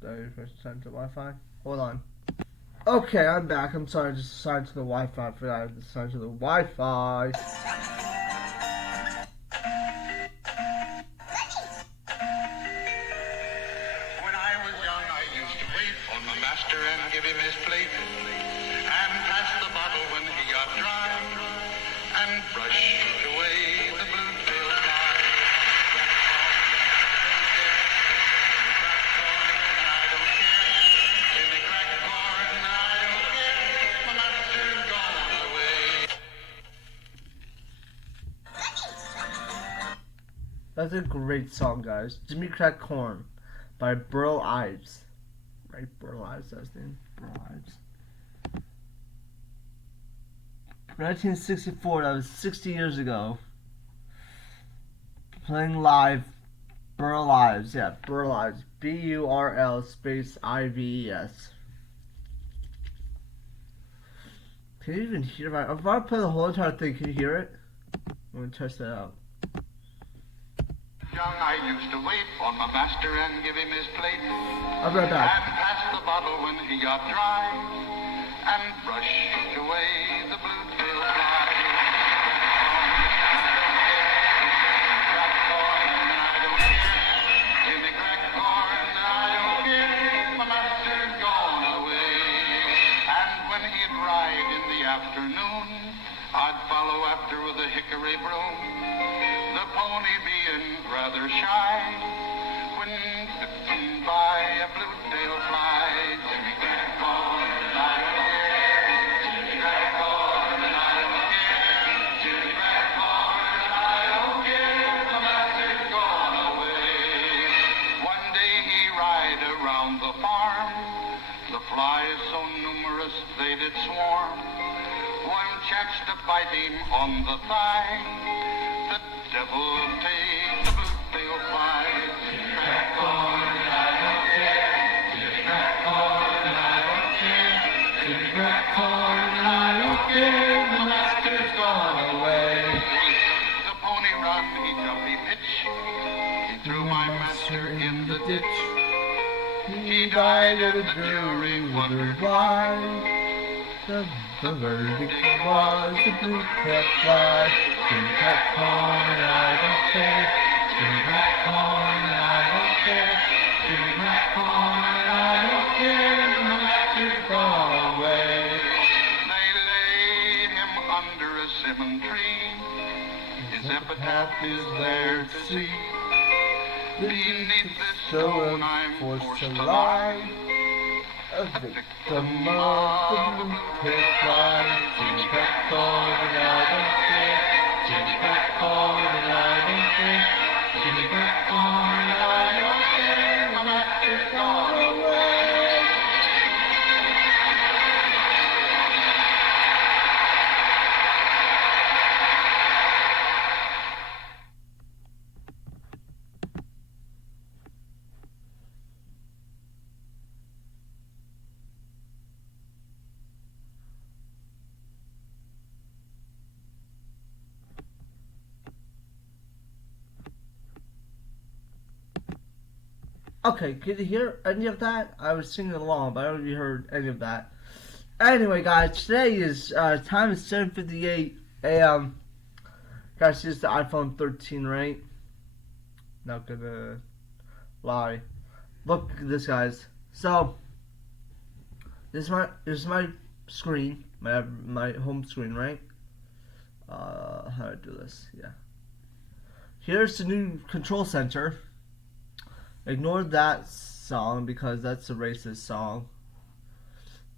Did I first assign to Wi-Fi? Hold on. Okay, I'm back. I'm sorry, I just assigned to the Wi-Fi. I forgot to assign to the Wi-Fi. When I was young, I used to wait on the master and give him his plate, and pass the bottle when he got dry, and brush away the blue-tail fly. Crack corn, I don't care. Jimmy crack corn, I don't care. My master's gone away. That's a great song, guys. Jimmy Crack Corn by Burl Ives. Right? Burl Ives, that's his name. Burl Ives. 1964, that was 60 years ago. Playing live, Burl Ives. Yeah, Burl Ives. B-U-R-L space I-V-E-S. Can you even hear it? If I play the whole entire thing, can you hear it? I'm gonna test that out. Young, I used to wait on my master and give him his plate, I'll be right back. and pass the bottle when he got dry, and brush away the blue-tail fly. Crack corn, I don't care. Jimmy crack corn, I don't care. My master's gone away. And when he'd ride in the afternoon, I'd follow after with a hickory broom, the pony being rather shy, when bitten by a blue-tail fly. Jimmy crack corn, I don't care. Jimmy crack corn, I don't care. Jimmy crack corn, I don't care. My master's gone away. One day he ride around the farm, the flies so numerous they did swarm. One chanced to bite him on the thigh. The devil take the blue-tail fly. Jimmy crack corn, I don't care. Jimmy crack corn, I don't care. Jimmy crack corn, I don't care. The master's gone away. The pony run, he jumped, he pitch. He threw my master in the ditch. He died and the jury wondered why. The verdict was the blue-tail fly. Jimmy Crack Corn, I don't care. Jimmy Crack Corn, I don't care. Jimmy Crack Corn, I don't care. The master's gone away. They laid him under a simmon tree. His epitaph is there to see. Beneath this stone I'm forced to lie, A victim of the blue-tail fly. Jimmy Crack Corn, I don't care. Jimmy Crack Corn, I don't care. Jimmy Crack Corn, I don't care. My master's gone away. Okay, could you hear any of that? I was singing along, but I don't know if you heard any of that. Anyway, guys, today is time is 7:58 a.m. Guys, this is the iPhone 13, right? Not gonna lie. Look at this, guys. So this is my screen, my home screen, right? How do I do this? Yeah. Here's the new control center. Ignore that song because that's a racist song.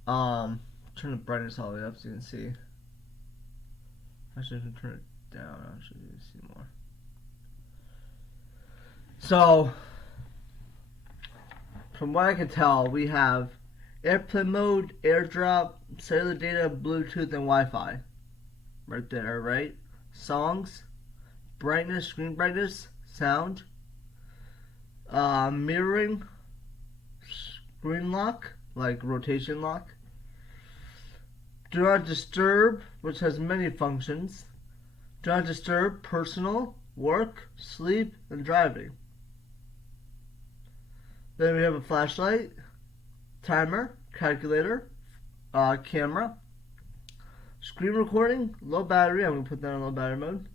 Turn the brightness all the way up so you can see. Actually, I can turn it down. Actually, you can see more. So, from what I can tell, we have airplane mode, airdrop, cellular data, Bluetooth, and Wi-Fi. Right there, right? Songs, brightness, screen brightness, sound, mirroring, screen lock, like rotation lock, do not disturb, which has many functions, do not disturb, personal, work, sleep, and driving. Then we have a flashlight, timer, calculator, camera, screen recording, low battery. I'm gonna put that on low battery mode.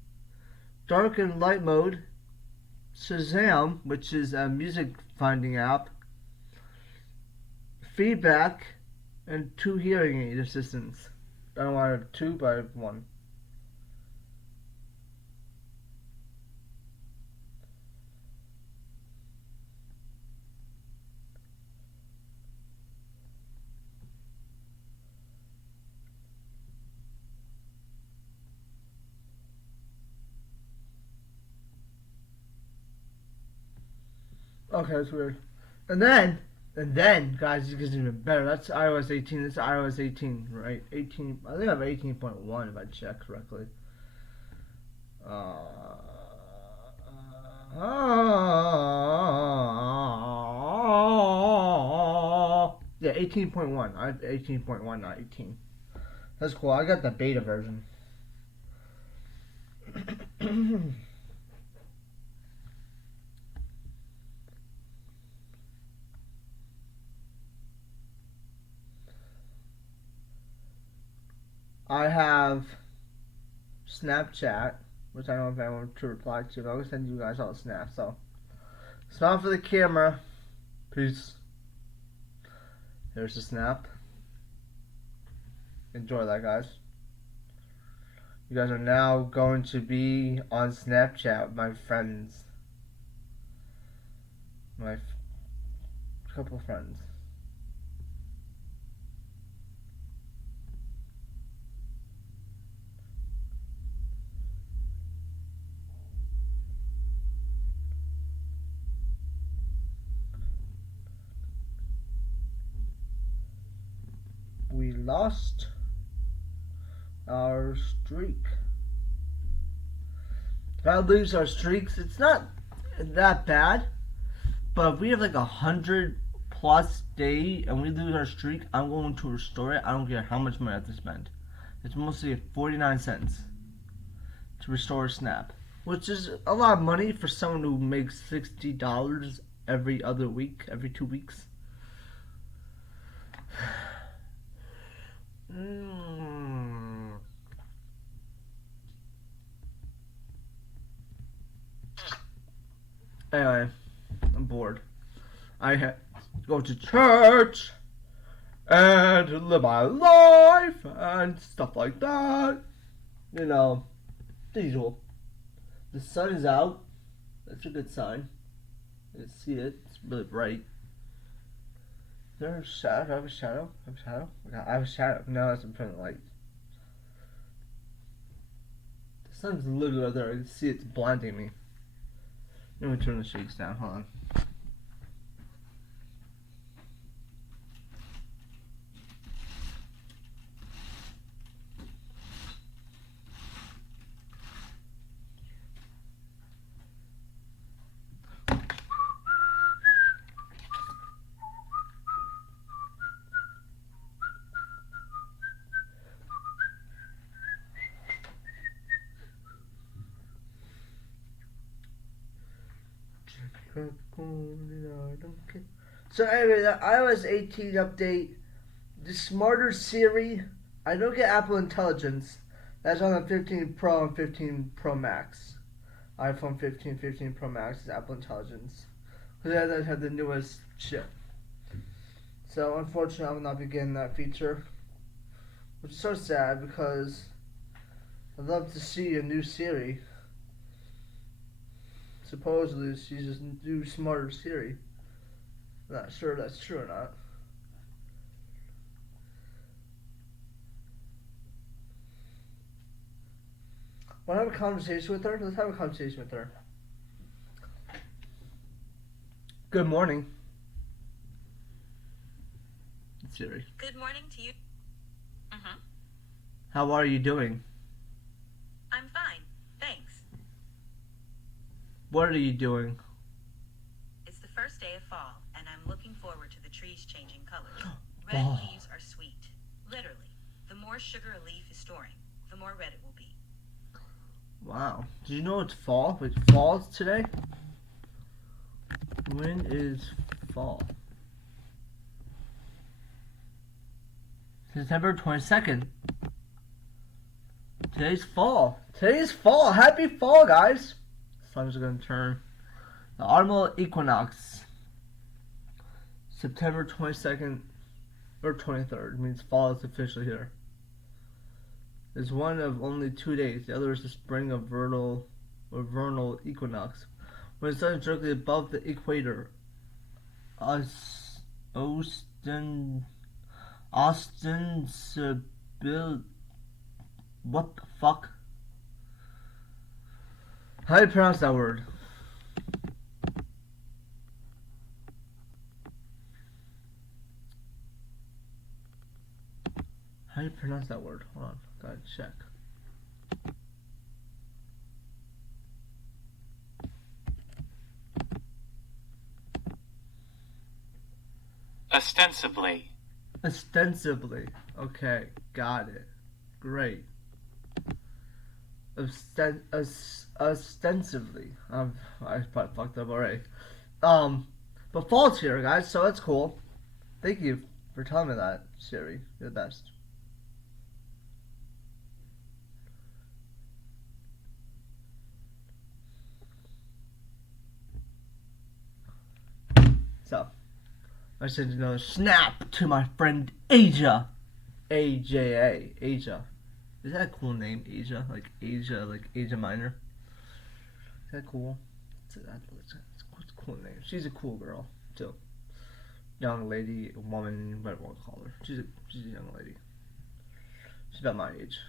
Dark and light mode. Shazam, which is a music finding app. Feedback, and 2 hearing aid assistants. I don't want to have 2, but I have 1. Okay, that's weird. And then, guys, it gets even better. That's iOS 18. This is iOS 18, right? 18. I think I have 18.1 if I check correctly. Yeah, 18.1. I have 18.1, not 18. That's cool. I got the beta version. I have Snapchat, which I don't know if I want to reply to, but I'm gonna send you guys all the snaps. So, smile for the camera. Peace. Here's the snap. Enjoy that, guys. You guys are now going to be on Snapchat with my friends. My couple friends. We lost our streak. If I lose our streaks, it's not that bad. But if we have like 100+ day and we lose our streak, I'm going to restore it. I don't care how much money I have to spend. It's mostly 49 cents to restore a snap, which is a lot of money for someone who makes $60 every other week, every 2 weeks. Anyway, I'm bored. I have to go to church and live my life and stuff like that. You know, the usual. The sun is out. That's a good sign. You can see it. It's really bright. Is there a shadow? Do I have a shadow? I have a shadow? Okay, I have a shadow. No, that's in front of the light. The sun's literally right there. I can see it's blinding me. Let me turn the shades down. Hold on. So anyway, the iOS 18 update, the smarter Siri. I don't get Apple Intelligence. That's on the 15 Pro and 15 Pro Max. iPhone 15, 15 Pro Max is Apple Intelligence. Because that had the newest chip. So unfortunately, I will not be getting that feature. Which is so sad because I'd love to see a new Siri. Supposedly, she's a new smarter Siri. Not sure if that's true or not. Want to have a conversation with her? Let's have a conversation with her. Good morning. Siri. Good morning to you. How are you doing? I'm fine, thanks. What are you doing? It's the first day of fall, and I'm looking forward to the trees changing colors. Red Oh. leaves are sweet. Literally, the more sugar a leaf is storing, the more red it will be. Wow. Did you know it's fall? It's fall today? When is fall? September 22nd. Today's fall. Today's fall. Happy fall, guys. Sun's gonna turn. The autumnal equinox. September 22nd or 23rd means fall is officially here. It's one of only 2 days. The other is the spring of vernal equinox, when the sun is directly above the equator. Ostensible. What the fuck? How do you pronounce that word? How do you pronounce that word? Hold on, gotta check. Ostensibly. Ostensibly. Okay, got it. Great. Ostensibly. I probably fucked up already. But fall's here, guys, so that's cool. Thank you for telling me that, Siri. You're the best. So, I sent another snap to my friend Asia. AJA. Asia. Is that a cool name, Asia? Like Asia Minor? Is that cool? It's a cool name. She's a cool girl, too. Young lady, woman, whatever you want to call her. She's a young lady. She's about my age.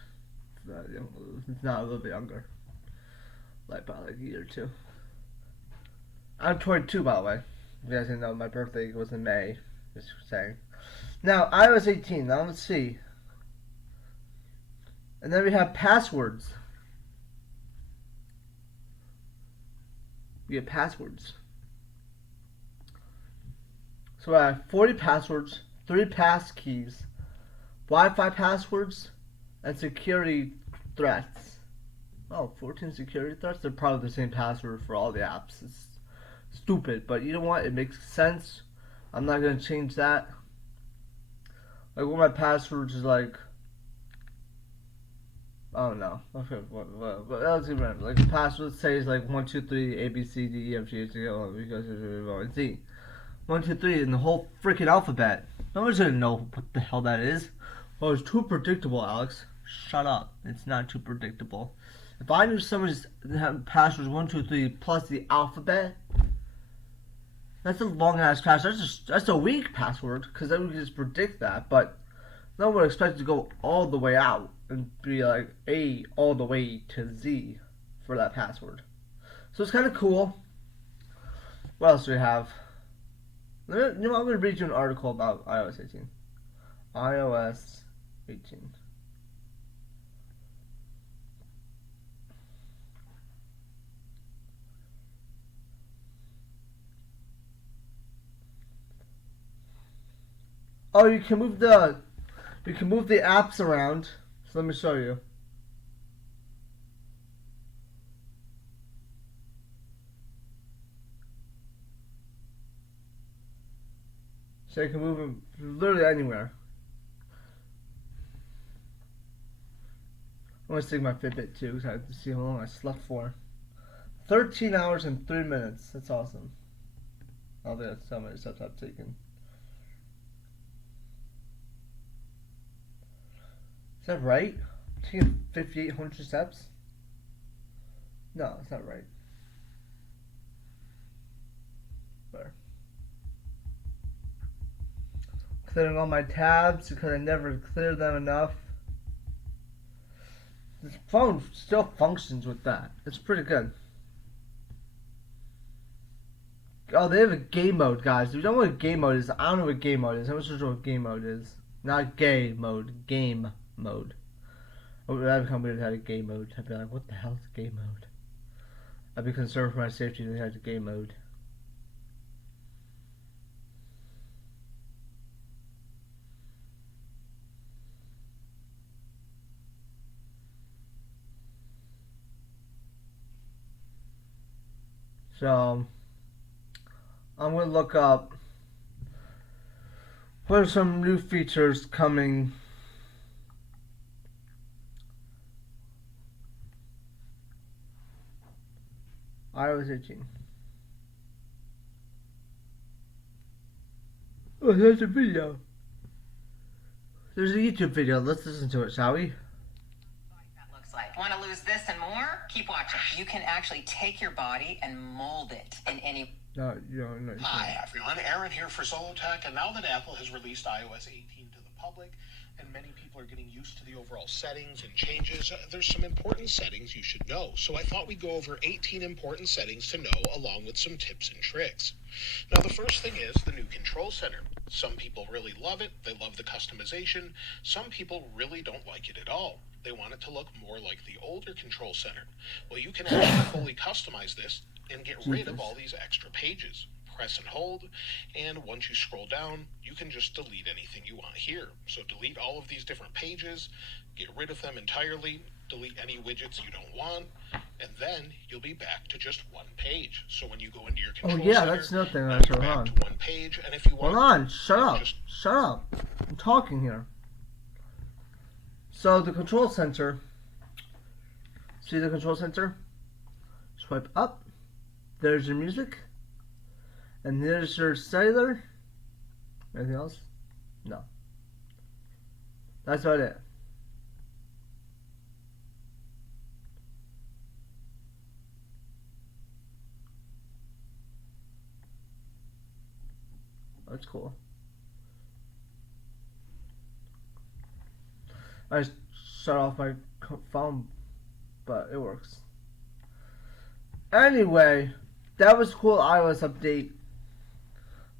Not a little bit younger. About a year or two. I'm 22, by the way. You guys didn't know my birthday was in May. Just saying. Now, iOS 18. Now, let's see. And then we have passwords. We have passwords. So I have 40 passwords, 3 pass keys, Wi-Fi passwords, and security threats. Oh, 14 security threats? They're probably the same password for all the apps. It's stupid, but you know what? It makes sense. I'm not going to change that. Like, one of my passwords is like... Oh no. Okay, what else remember? Like, the password says like 1, 2, 3, A, B, C, D, E, F, G, H, I, J, K, L, M, N, P, Z. 1, 2, 3 in the whole freaking alphabet. No one's gonna know what the hell that is. Oh, it's too predictable, Alex. Shut up. It's not too predictable. If I knew someone's password 1, 2, 3 plus the alphabet, that's a long ass password. That's a weak password, because then we can just predict that. But no one would expect it to go all the way out and be like A all the way to Z for that password. So it's kind of cool. What else do we have? You know what, I'm going to read you an article about iOS 18. iOS 18. Oh, you can move the apps around. So let me show you. So you can move them literally anywhere. I'm gonna stick my Fitbit too, because I have to see how long I slept for. 13 hours and 3 minutes. That's awesome. I don't think that's how many steps I've taken. Is that right? I'm taking 5,800 steps? No, it's not right. There. Clearing all my tabs because I never cleared them enough. This phone still functions with that. It's pretty good. Oh, they have a game mode, guys. If you don't know what game mode is, I don't know what game mode is. I'm not sure what game mode is. Not gay mode. Game mode. I'd become weird if they had a game mode. I'd be like, what the hell is game mode? I'd be concerned for my safety if they had a game mode. So, I'm going to look up What are some new features coming? iOS 18. Oh, there's a video. There's a YouTube video. Let's listen to it, shall we? That looks like. Want to lose this and more? Keep watching. You can actually take your body and mold it in any. No, you don't know. Hi everyone, Aaron here for Zollotech, and now that Apple has released iOS 18 to the public, and many people are getting used to the overall settings and changes, there's some important settings you should know. So I thought we'd go over 18 important settings to know, along with some tips and tricks. Now the first thing is the new Control Center. Some people really love it, they love the customization. Some people really don't like it at all. They want it to look more like the older Control Center. Well, you can actually fully customize this and get rid of all these extra pages. Press and hold, and once you scroll down, you can just delete anything you want here. So delete all of these different pages, get rid of them entirely, delete any widgets you don't want, and then you'll be back to just one page. So when you go into your Control yeah, Center, that's nothing. you're That's back hold on. to one page, and if you want, Hold on, shut up. just Shut up. I'm talking here. So the Control Center. See the Control Center? Swipe up. There's your music. And there's your cellular. Anything else? No. That's about it. That's cool. I just shut off my phone, but it works. Anyway, that was a cool iOS update.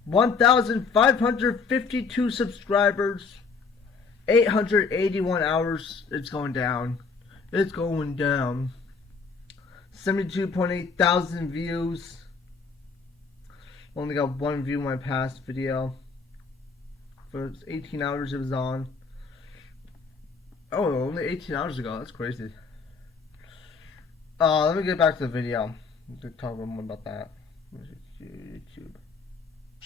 1,552 subscribers, 881 hours. It's going down. It's going down. 72.8 thousand views. Only got one view in my past video. For 18 hours it was on. Oh, only 18 hours ago. That's crazy. Let me get back to the video. To talk a little more about that. YouTube.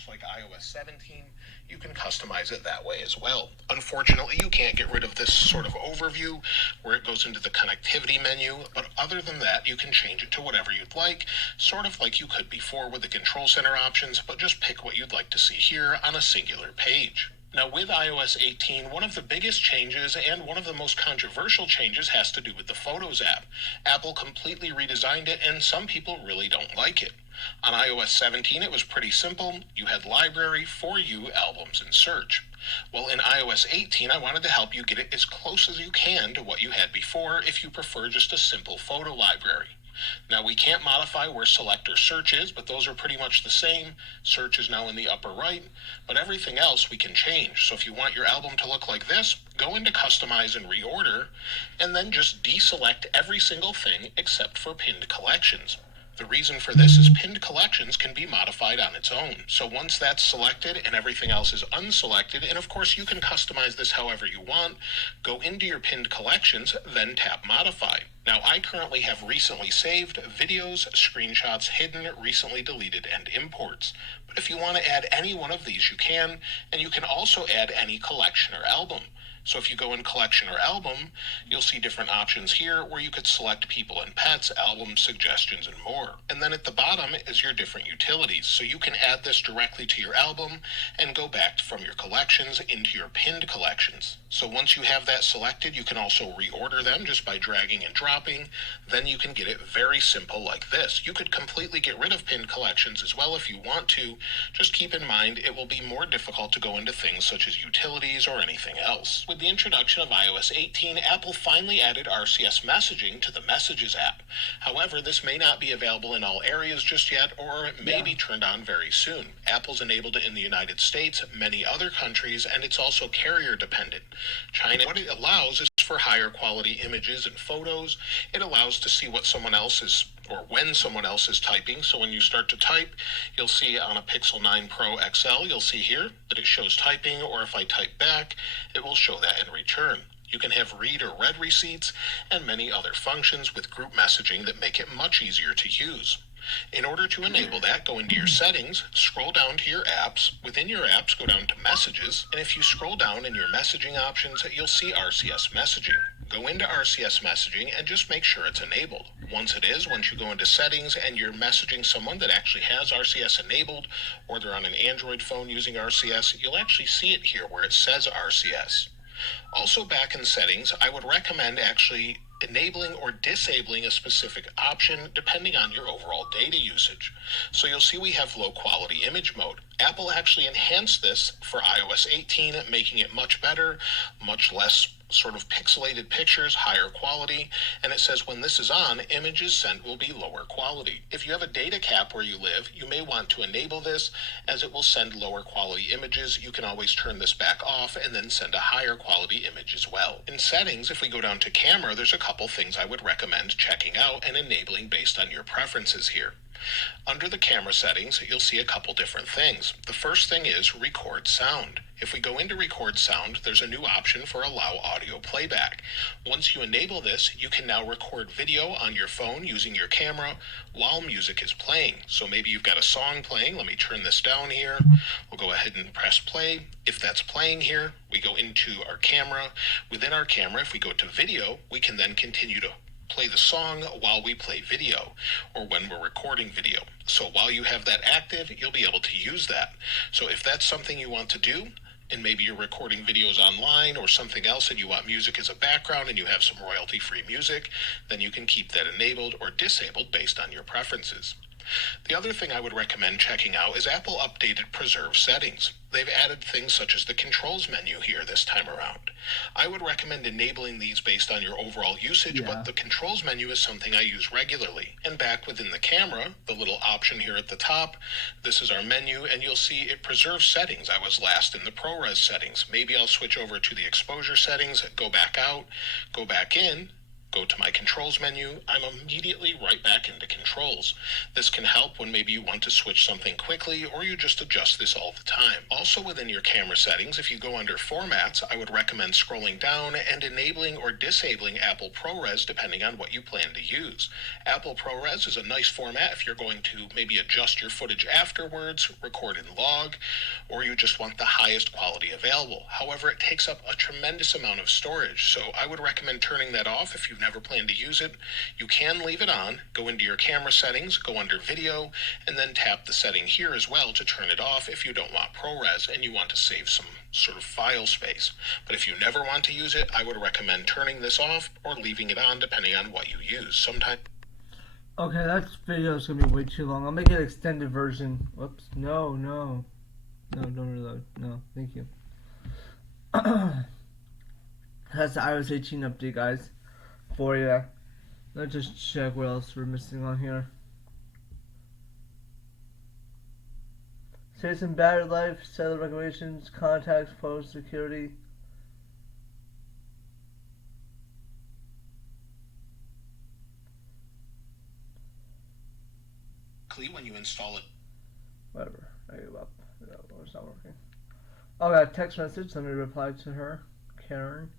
like iOS 17, you can customize it that way as well. Unfortunately, you can't get rid of this sort of overview where it goes into the connectivity menu, but other than that, you can change it to whatever you'd like, sort of like you could before with the Control Center options, but just pick what you'd like to see here on a singular page. Now, with iOS 18, one of the biggest changes and one of the most controversial changes has to do with the Photos app. Apple completely redesigned it, and some people really don't like it. On iOS 17, it was pretty simple. You had Library, For You, Albums, and Search. Well, in iOS 18, I wanted to help you get it as close as you can to what you had before if you prefer just a simple photo library. Now, we can't modify where Select or Search is, but those are pretty much the same. Search is now in the upper right, but everything else we can change. So if you want your album to look like this, go into Customize and Reorder, and then just deselect every single thing except for Pinned Collections. The reason for this is Pinned Collections can be modified on its own. So once that's selected and everything else is unselected, and of course you can customize this however you want, go into your Pinned Collections, then tap Modify. Now, I currently have recently saved, videos, screenshots, hidden, recently deleted, and imports. But if you want to add any one of these, you can, and you can also add any collection or album. So if you go in Collection or Album, you'll see different options here where you could select people and pets, albums, suggestions, and more. And then at the bottom is your different utilities. So you can add this directly to your album and go back from your collections into your pinned collections. So once you have that selected, you can also reorder them just by dragging and dropping. Then you can get it very simple like this. You could completely get rid of pinned collections as well if you want to. Just keep in mind it will be more difficult to go into things such as utilities or anything else. With the introduction of iOS 18, Apple finally added RCS messaging to the Messages app. However, this may not be available in all areas just yet, or it may be turned on very soon. Apple's enabled it in the United States, many other countries, and it's also carrier dependent. China, what it allows is for higher quality images and photos. It allows to see what someone else is, or when someone else is typing. So when you start to type, you'll see on a Pixel 9 Pro XL, you'll see here that it shows typing, or if I type back, it will show that in return. You can have read or read receipts and many other functions with group messaging that make it much easier to use. In order to enable that, go into your settings, scroll down to your apps. Within your apps, go down to messages, and if you scroll down in your messaging options, you'll see RCS messaging. Go into RCS messaging and just make sure it's enabled. Once it is, once you go into settings and you're messaging someone that actually has RCS enabled, or they're on an Android phone using RCS, you'll actually see it here where it says RCS. Also, back in settings, I would recommend actually enabling or disabling a specific option depending on your overall data usage. So you'll see we have low quality image mode. Apple actually enhanced this for iOS 18, making it much better, much less sort of pixelated pictures, higher quality, and it says when this is on, images sent will be lower quality. If you have a data cap where you live, you may want to enable this as it will send lower quality images. You can always turn this back off and then send a higher quality image as well. In settings, if we go down to camera, there's a couple things I would recommend checking out and enabling based on your preferences here. Under the camera settings, you'll see a couple different things. The first thing is record sound. If we go into record sound, there's a new option for allow audio playback. Once you enable this, you can now record video on your phone using your camera while music is playing. So maybe you've got a song playing. Let me turn this down here. We'll go ahead and press play. If that's playing here, we go into our camera. Within our camera, if we go to video, we can then continue to play the song while we play video or when we're recording video. So while you have that active, you'll be able to use that. So if that's something you want to do, and maybe you're recording videos online or something else and you want music as a background and you have some royalty-free music, then you can keep that enabled or disabled based on your preferences. The other thing I would recommend checking out is Apple updated preserve settings. They've added things such as the controls menu here this time around. I would recommend enabling these based on your overall usage, but the controls menu is something I use regularly. And back within the camera, the little option here at the top, this is our menu, and you'll see it preserves settings. I was last in the ProRes settings. Maybe I'll switch over to the exposure settings, go back out, go back in, go to my controls menu, I'm immediately right back into controls. This can help when maybe you want to switch something quickly or you just adjust this all the time. Also within your camera settings, if you go under formats, I would recommend scrolling down and enabling or disabling Apple ProRes depending on what you plan to use. Apple ProRes is a nice format if you're going to maybe adjust your footage afterwards, record in log, or you just want the highest quality available. However, it takes up a tremendous amount of storage, so I would recommend turning that off if you've never planned to use it. You can leave it on, go into your camera settings, go under video, and then tap the setting here as well to turn it off if you don't want ProRes and you want to save some sort of file space. But if you never want to use it, I would recommend turning this off or leaving it on depending on what you use. Sometimes. Okay, that video is gonna be way too long. I'll make an extended version. Whoops. No, don't reload. No, thank you. That's the iOS 18 update, guys, for you. Let's just check what else we're missing on here. Citizen battery life, cellular regulations, contacts, phone security. When you install it. Whatever. I give up. No, it's not working. Oh, I got a text message. Let me reply to her. Karen.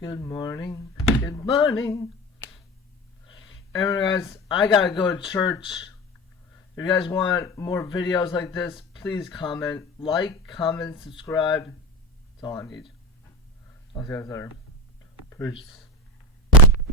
Good morning. Good morning. Anyway, guys, I gotta go to church. If you guys want more videos like this, please comment. Like, comment, subscribe. That's all I need. I'll see you guys later. Peace.